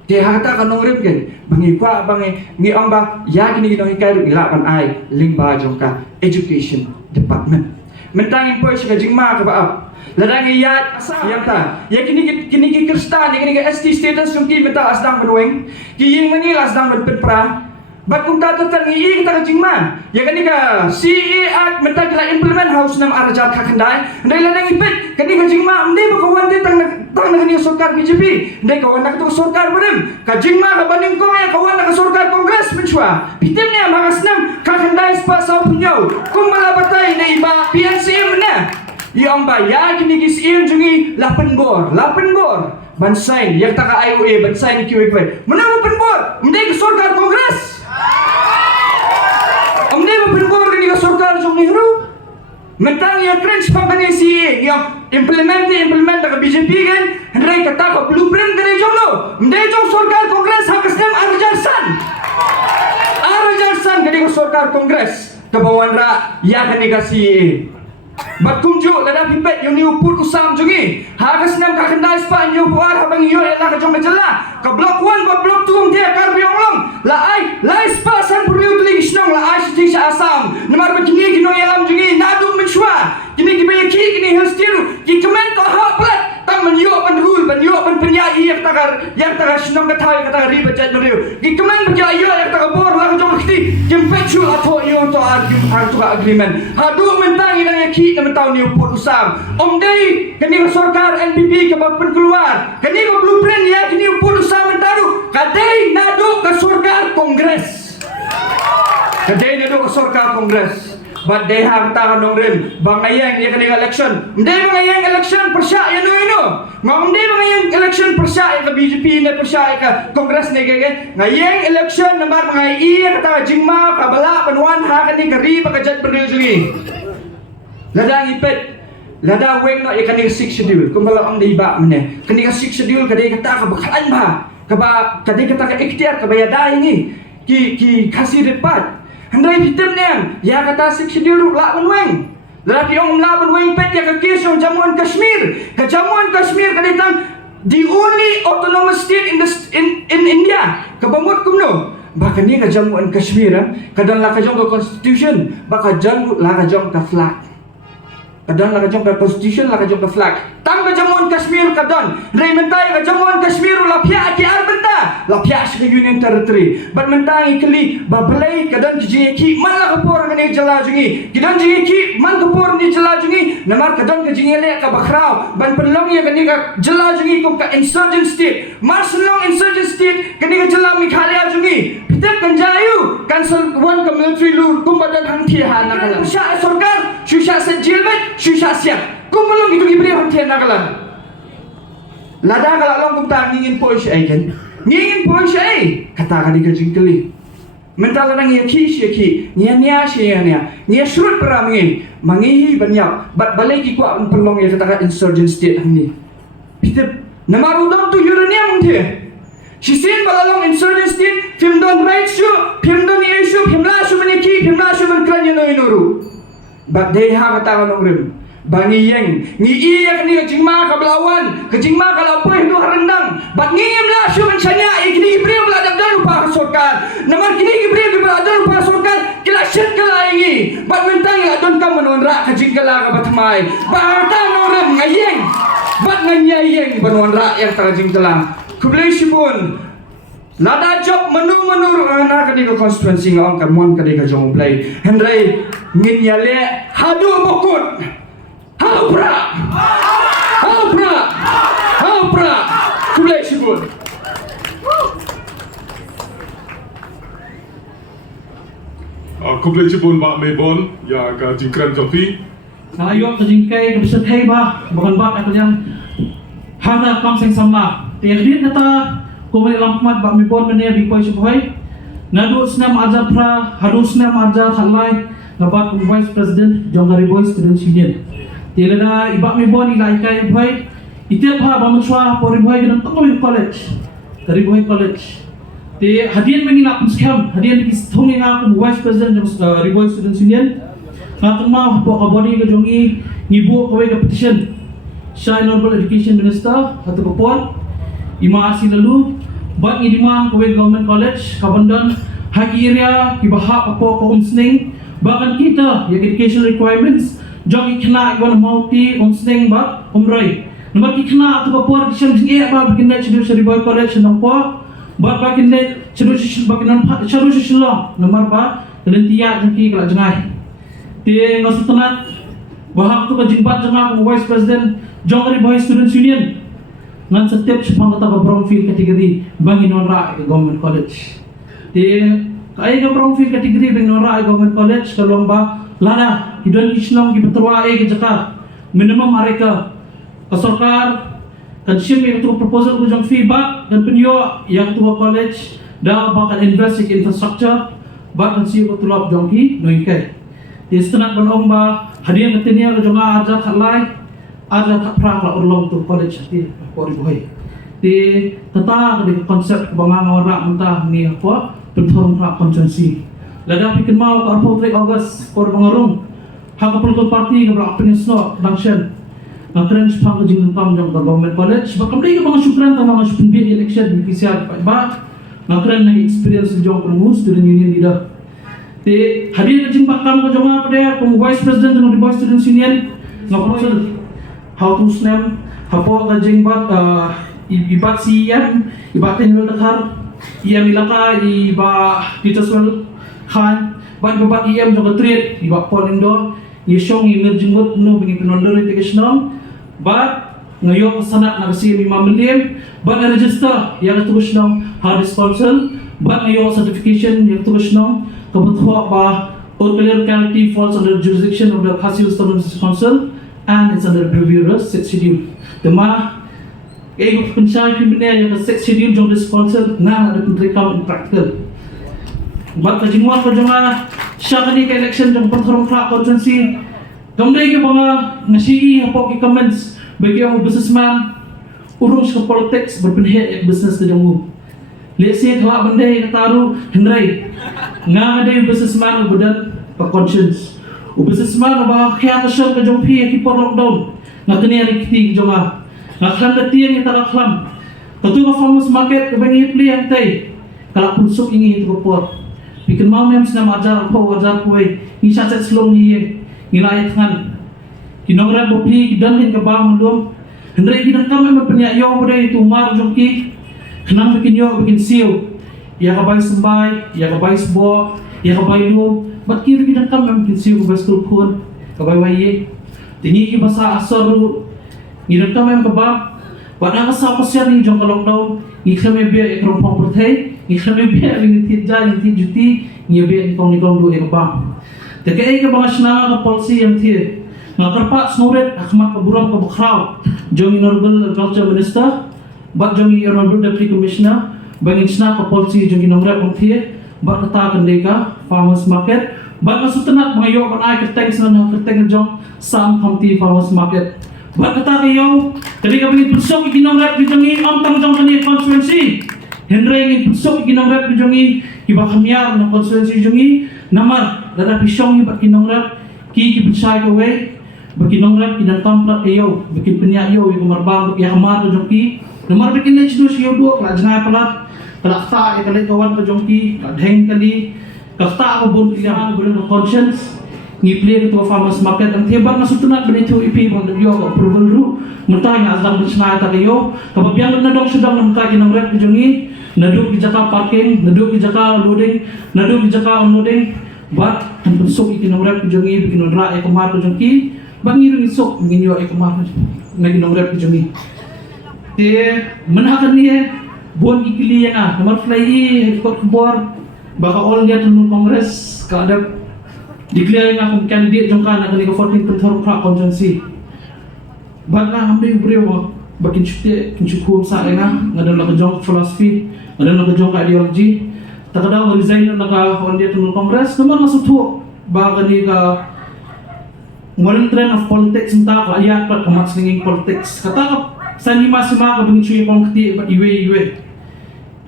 dia hata kan nongrim kan bangi kwa bangi ngi amba ya gini no hikai ru ila ban ai lingba jongka education department mentang impos ka jingma ka baap ladang iyat yang ta ya kini ki kristan kini ki ST status jongki menta asdang benueng ki ying mani asdang berpra bat kum ta tan ngi kita ka jingma ya kini ka CE act menta kila implement house nam arja ka khandai ndai ladang ipet kini ka jingma ndai ba kawan te tang kini sarkar BJP ndai kawan nak tu sarkar berem ka jingma ka baning ko ya kawan nak sarkar kongres menchua pitemnya magasnam ka khandai spa sa punyau kum malabatay na iba PNCM na Yang bayar kini kisiin jungi 8 bor bansai yang tak IOA bansai ni kiwe mana 8 bor mendai ke sarkar kongres mendai 8 bor ni ke sarkar Jom Nehru mentang yang cringe pangkani si yang implement ke BJP kan hendai kata ke blueprint kene jom lo mendai jom sarkar kongres hakasnem Arjansan kene ke sarkar kongres ke bawan ra ya kene ke si Batunjuk lada pipet yang ni uput usam jungi. Hagas nam ka kendai spa nyu puar habang yo ela ka jong majalla. Ka blok 1 ba blok 2 dia kar biong long. La ai spa san puriu tuli gisnong la ai siti sa asam. Namar ba kini gino yelam jungi nadu menshwa. Kini ki bayaki kini helstiru. Ki kemen ko ha plat. Tam menyo ban rule ban yo ban penyai yang takar sinong ka thai ka takar riba jat riu. Ki kemen ba yo yang takar bor la ka jong kiti. Kim pechu atho yo to agreement. Hadu mentang ina ki mentau ni uput usam. Omdei kini sarkar NPP ke bapen keluar. Kini ke blueprint ya kini uput usam mentaru. Kadai nadu ke sarkar kongres. Kadai nadu ke sarkar kongres. But they have tangan nongren bangayang ya kini election. Omdei bangayang election persya ya no. Omdei bangayang election persya ya ke BJP ne persya ya ke kongres ne ke. Ngayang election namar ngai kata jingma kabala penwan ha kini keri bakajat berdiri. Lada ipet, lada weng no ikan 6 schedule. Kumpala ang diba mene. Kani ka 6 schedule kadai kata ka bakalan ba. Kadai kata ka ikhtiar ka bayada ini. Ki kasih depat. Hendai hitam niang. Ya kata 6 schedule laban weng. Lada yung laban weng pet ya ka kes yung Jammu and Kashmir. Ka Jammu and Kashmir kadai tang the only autonomous state in India. Kabamut kumno. Bahkan ni ka Jammu and Kashmir kadang la ka jong ka constitution, baka jang la ka jong ka flag. Kadang la ka jong ka constitution, la ka jong ka flag. Tang ka Jammu and Kashmir kadang rei mentai ka Jammu and Kashmir la pia ki arbenta, la pia shi union territory. But mentai kali babalai kadang ji ki man la ka por ni jala jungi. Kadang ji ki man ka por ni jala jungi. Namar kadang ka jingele ka bakrao, ban pelong ya kani ka jala jungi kum ka insurgent state. Martial insurgent state kani ka jala Meghalaya jungi. Pitep kanjayu cancel one ka military rule kum badan hang thiha na kala. Sya sarkar shusha se jilbet shusha siap. Kum belum itu ibri hang thiha na kala. Lada kala long kum ta ngingin po siya kan. Ngingin po siya kata kali ka jingkeli. Mental nang ya ki nia nia surut peramai mangihi banyak bat balai ki kwa pelong ya kata insurgent state ni pitep namarudong tu uranium the shisin balalong insurgent state film right show film don issue film la show maniki film la show man kranya no inuru bat they ha kata nong rem bangi yang ni iya kini kejingma ka belawan kejingma ka lapoy do harendang bat ngim la show man sanya ikini ibrem la dagdan pa sarkar namar kini ibrem ba adon pa sarkar kila shet kala ingi bat mentang ya adon ka menonra kejing kala ka batmai ba ta norem ngayeng bat nganyayeng banonra yang tarajing kala kublai sibun lada job menu na kadi ko constituency ngong ka mon kadi ka jong play hendrai ngin yale hadu bokut Haupra, kublai sibun. Kublai sibun Mak Mebon ya ka jingkran Jofi. Ayok ka jingkay ka bisat hay ba, bagan ba ako yang hana kamseng sama. Tiyak nata kumay lampmat Mak Mebon mene bipoy sibuhay. Nadus nam ajar pra, hadus nam ajar halay ngabat Vice President Jonggari Boys Student Union. Tiada ibak mebon ila ikai boy itiap ha bamuswa pori boy dengan tokoi college dari boy college ti hadian mengina scam hadian ki thongi nga ku vice president riboy student union ngatun ma po kaboni ka jongi ngibu kowe ka petition shy honorable education minister atau kopon ima asi lalu bat ngidiman kowe government college kabandon haki area ki bahap apo ko umsning bahkan kita yang education requirements jog ikna igwan mauti umsning ba umrai nomor ikna atau por kisam singe ba bikinna chidu sari boy college nampo ba bakinne chidu bakinan charu shishlo nomor ba lentia jengki kala jengai te ngasutanat bahak tu ka jingbat janga ko vice president Jonggari Boys Student Union ngan setiap sepang kata ka brownfield kategori bangin nora ke government college te kaya ka brownfield kategori bangin nora ke government college kalong ba lana hidon islong ki betrwa ke jaka minimum mereka ke sarkar kan sim yang tu proposal ku jong feedback dan penyo yang tu college dah bakal invest in infrastructure bakal siu ku tulap jong ki noike di setenak ban ba hadiah ketenia ke jong ajar khalai ajar pra la urlong tu college ti pori boy di tata ke konsep kebangan orang mentah ni apa penthorong pra konsensi lada pikir mau ke 4 August por bangarung hak political party ke berak penisno dangshan na keren sepang ke jingkam kam jong government college bakam dei ke bang syukran ta bang syukran election di kisiat ba na keren na experience jong pengu student union leader te hadir ke jingkam kam ke jong pada peng vice president jong di vice student union ngapol how to snap hapo ke jingbat ibat siam ibat tenul dakar ia milaka iba ditaswal khan ban babat iam jong trade iba polindo yeshong emerging no bini penondor educational but ngayon sanat na kasi 5 million but register yang terus nang hard sponsor but ngayon certification yang terus nang kebetulan ba all clear quality falls under jurisdiction of the Khasi Autonomous Council and it's under previous set schedule the ma ego pencari pimpinan yang set schedule jong sponsor na ada penterikan in practical but kajingwa ko jonga siya kani ka election jong pagtarong fra constituency gamday ke mga ngasi hapo ki comments bagi ang businessman urung sa politics berpenhe business ke jong lesi kala banday kataru hendrai nga day businessman budan pa conscience u businessman ba kaya ka siya ka jong pi ki por lockdown nga kani rikti jonga nga khan da tiyan ita raklam katu ka farmers market ka bangi pli ang tay kala punsok ingi ito por bikin mau yang senam ajar kue ni saset selong ni nilai tangan kinongra bopi kidan hin kabang mundum hendrai kidan kami berpenyak yo pada itu mar jongki kenang bikin yo bikin siu ya kabai sembai ya kabai sebo ya kabai lu bat kiri kidan kami bikin siu kabai skulpun kabai waye tinggi ki basa asor kidan kami kabang pada kasar pasir ni jong lockdown ni kami biar ekrom pampertai ni kami biar ni tija ni tijuti ni biar ni kong do ekbam tekai ke bang asna ka policy yang tie ngakarpa snoret ahmad kaburam ka bukhraw jong honorable agriculture minister bat jong honorable deputy commissioner bangin sna ka policy jong nomra kong tie bat kata kendeka farmers market bat masutenat mangayo kan ai keteng sana keteng jong sam county farmers market bat kata kayo tadi kami pusok ikinomra bijongi ampang jong kani constituency Henry ingin pusok ikinongrat bijongi kiba khamyar na constituency jongi namar dada pisong ibat kinongrat ki kibensay kawe bakinongrat kidan tamplat ayo bakin penyak yo yung marbang ya kamar jongki namar bikin na chido siyo do kala jangay palat kala kta e kala kawan ka jongki kala dheng kali kata ko bun kilihan bulan ng conscience ngipli ito farmers market ang tibag na sutunat benito ipi mo nagyo ko approval ru mentay nga azang bisna ta kayo kapabiyang na dong sudang ng kagi ng rep jongi naduk di jaka parking naduk di jaka loading naduk di jaka unloading but ang pensok ikinong rep jongi bikinodra e kumar jongi bangiru isok nginyo e kumar na ginong rep jongi te manhakan niya bon ikili nga namar fly ko kubor baka all dia tunong kongres kada declare nga akong candidate jong ka na kanila 14 penthor kra constituency baka hambe brewo bakin chute kinchukum sa nga ngadon la jong philosophy ngadon la jong ideology takadaw resign na ka on dia tunong kongres naman masuto baka ni ka walang trend of politics nta ka ayat pa kamatslinging politics kata sa ni masima ka bingin chuy kong kati but iwe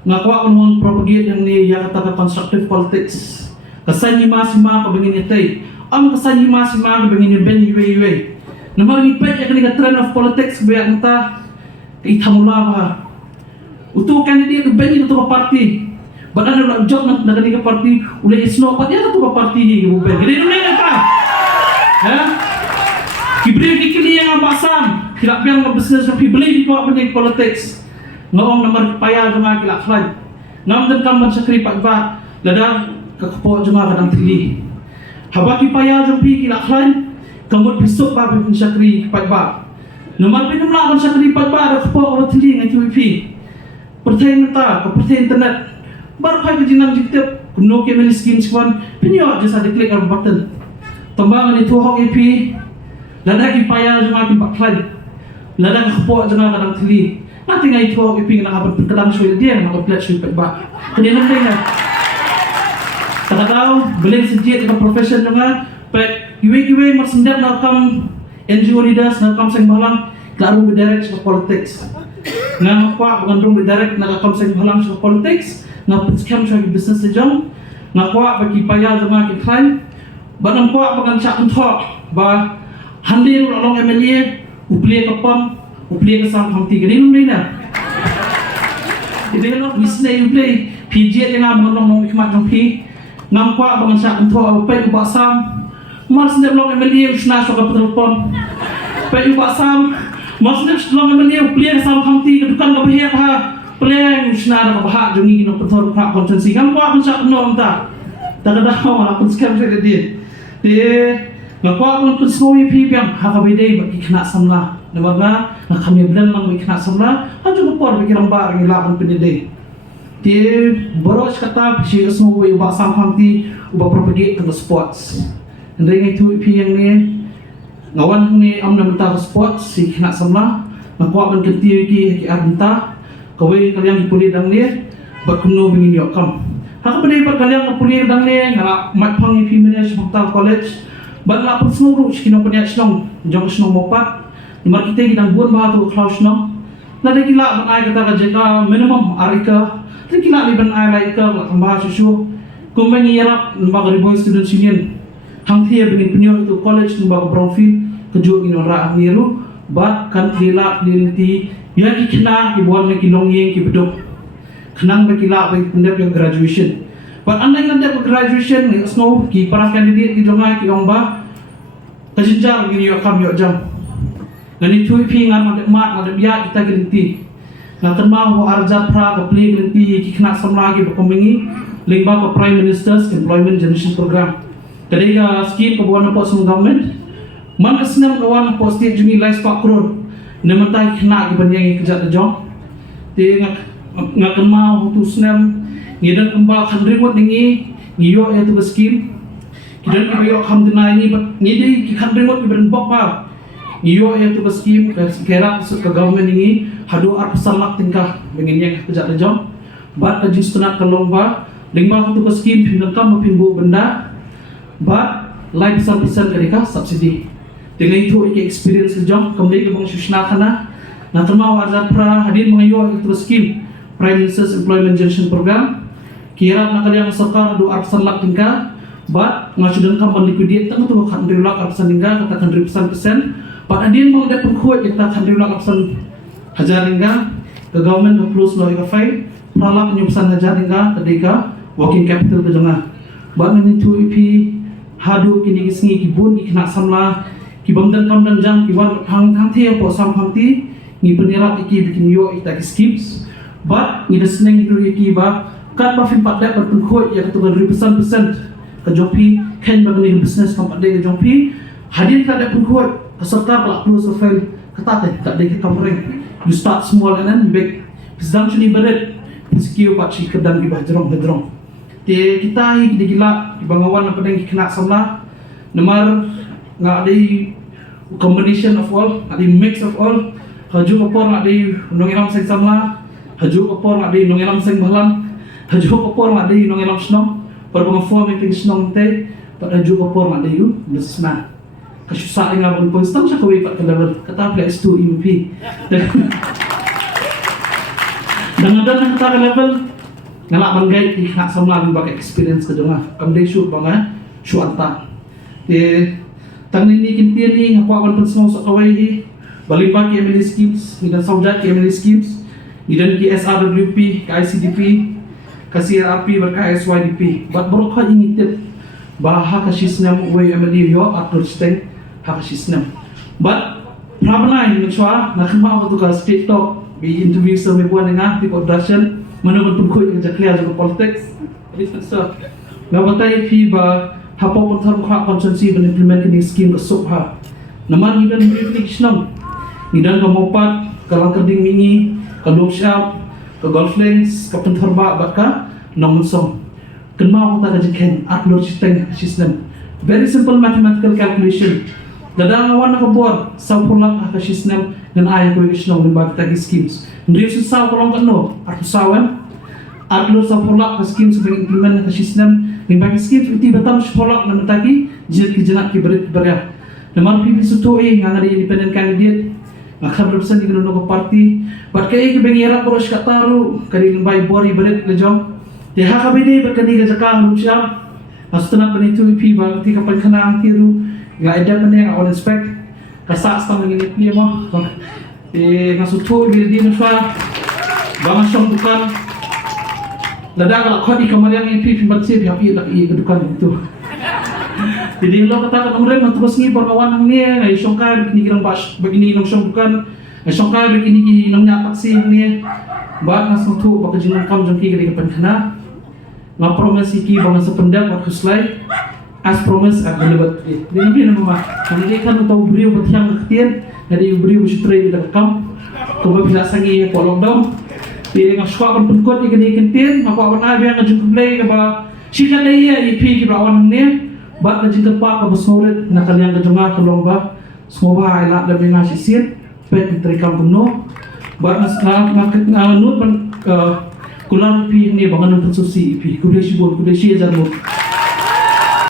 nga kwa kon propagate yang ni ya kata constructive politics kasanyi masima ka bangin itay ang kasanyi masima ka bangin ben iwe na maripet ya kaniga trend of politics baya nta itamula ba uto candidate ben ito ka party badan na job na kaniga party ulay isno pa ya to ka party hi ben gid na ka ha kibre kikili yang basam kilap yang business of believe ko pa politics ngawang namar paya jama kilap flag ngam dan kam sa kripat ba ladang kakapo jama kadang tili habaki paya jom pi kilaklan kamot pisok ba pin syakri pat ba nomor pin namla kan syakri pat ba kakapo ora tili ngai tu pertain ta ka pertain internet bar phai jinam jiktep kuno ke mel skin swan pinyo just ada klik ar button tambangan itu hok ip Lada ki paya jema ki baklai. Lada ka khpo jema kadang thili. Nanti ngai thok iping na kapan kedang suil dia na plat suil ba. Kini na kaya. Takataw beli sejit ka profession jema pet giwe masendap na kam NGO leaders na kam sing balang klaro direct sa politics. Nga kwa bangandong direct na kam sing balang sa politics, nga scam sa business sejong, nga kwa bagi paya jema ki klan. Banam kwa bagan sa thok ba handir long MLA upli kapam upli ka sam hamti ganin ni na ide lo misne upli PJ nga monong ikmat jong pi ngam kwa bangan sa antho apa ba sam mas ne long MLA usna so ka petelpon pa ba sam mas ne long MLA upli ka sam hamti ka dukan ka bahia ha pleng usna ka bah jong ni no petel pra konsensi ngam kwa ban sa no ta kada ha pun skam se dia ngakwa pun pensowi pipiang hakabide bagi kena samla namarna kami belan mang bagi kena samla haju por bagi rambar ngi laban penide ti boros kata si semua uba samhamti uba propagate ke sports ndai ngai tu piang ni ngawan ni amna menta sports si kena samla ngakwa ban kenti ki arta kawe kalian dipuli dang ni bakuno bingin yokam hakabide par kalian dipuli dang ni ngala mat phangi pi manage Hospital College Bala pun seluruh kino punya senong jong senong mopat nomor kita kita buat bahagian kelau senong nanti kita benai kata kerja minimum arika nanti kita liban air laika tambah susu kumbangi yarap nombor ribu student union hang tiap dengan penyu itu college nombor brownfield kejual ino raah niru bat kan kelak linti yang kena ibuan lagi longyeng kibedok kenang berkila bagi pendap yang graduation. But andai nanti graduation ni snow ki para candidate ki jongai ki ongba kajenjar gini yo kam yo jam. Ngani thui pi ngan madep mat madep ya kita genti. Ngaten mau arja pra ko pli genti ki kena samla ki bekomingi lingba ko prime minister's employment generation program. Kadai ga scheme ko buan po sung government. Man asnam kawan po state jumi lais pak crore. Nementai kena ki banyang kerja jong. Ti ngaten mau tu snam ngidan kembal khandrimot ningi ngiyo ya tu skim kidan kiyo khamdina ini ngidi ki khandrimot ki beren bokpa ngiyo ya tu skim kera ke government ningi hadu ar pesalak tingkah menginyang kerja jong bat ka justuna kalomba lingba tu skim pindan kam pimbu benda bat lain pesan mereka subsidi dengan itu experience jong kembali ke bang susna kana na terma warza pra hadir mengayo tu skim Prime Minister's Employment Generation Program kira nak kalian serta do arsan lak tingka bat ngasudan kam liquidate tak tu kan lak arsan tingka kata kan 100% pat adin mau dapat kuat kita kan lak arsan hajar tingka ke government ke plus lo ikafai pralak nyusan hajar tingka kedeka working capital ke jengah bat ni tu ip hadu kini kisngi kibun ikna samla kibamdan kam dan jang kiwan hang hang po sam hamti ni penyerat iki bikin yo ita schemes but ni desneng itu iki ba kan pa fin padak berpun khoi ya ketugan 100% ke jopi kan bagani business kan padak ke jopi hadir tak ada pun khoi peserta pelak plus survey ketate tak ada ke kamreng you start small and then big sedang sini berat skill pak si kedang di bajrong te kita hi digila di bangawan apa deng kena samla nomor ngak di combination of all ada mix of all haju kapor ngak di nongiram sing samla haju kapor ngak di nongiram sing balang haju kapor ngak di nongiram snong per form meeting snong te pat haju kapor ngak di yu besna kasusa inga pun stang sa kawi pat level kata place 2 MP dengan kata level ngalak manggay nak samla bag experience ke jengah kamdai shoot banga shoot anta te tang ni kintian ni ngakwa kan semua sa kawai hi balimba ki MLA schemes ni dan saujat ki MLA schemes ni dan ki SRWP ki ICDP ka CRP berka SYDP bat borok ha ingitip baha ka sisnam way MLA yo atur steng ha ka sisnam bat prabanai ni chwa na khma ko ka state talk bi interview sa me buan nga ti production mana pun koi kerja clear juga politics ini so ngawatai fi ba hapo pun thar kha konsensi ben implement ni scheme ke subha naman gidan reflection gidan ka mopat kalang kerding mingi ka lokshap ka golf lanes ka pentharba baka nomsong kenma ko ta jeken upload system very simple mathematical calculation Dadang awan nakabor sa pulak akasisnem dan ay ko isnong limbag tagi schemes. Ndri sa kolong kano at sawan atlo sa pulak ka schemes bang implement akasisnem limbag schemes iti batam sa pulak na matagi jid kijanak ki berit berya. Naman pipi sutoi nga ngari independent candidate makam represent di kono party bat kay bang yara poros kataru kadi limbay bori berit lejong. Di hakabini bat kani ga jakang lucia. Astana bani tu pi ba ti kapal kana tiru nga edap na nga on inspect kasas tang ngini pli mo nga sutu bi di na fa ba siyang dukan ladang ko di kamariang ipi matsi bi hapi lak i dukan itu jadi lo kata kan umre terus ngi perkawan ang niya ay siyang ka ni girang bas begini nong siyang dukan ay siyang ka begini nong nya taksi ni ba nga sutu ba kajinang kam jong ki gari kapan kana nga promesi ki ba sa pendam at huslay as promised at delivered. Hindi na mama. Hindi kan utaw brio batyang ktian, dari brio busitray bila kam. Kuba bila sangi po lockdown. Ti nga skwa kan pungkot ikani ktian, mapa awan abi nga jungplay ka ba sikan lay ipi ki ba awan ne. Bat na jita pa ka basnoret na kanyang kajunga kalomba. Smoba ay la labi nga sisit, pet trikam puno. Bat na nut pan kulan ipi ni bangan ng susi ipi. Kuda sibon, kuda siya jarmo.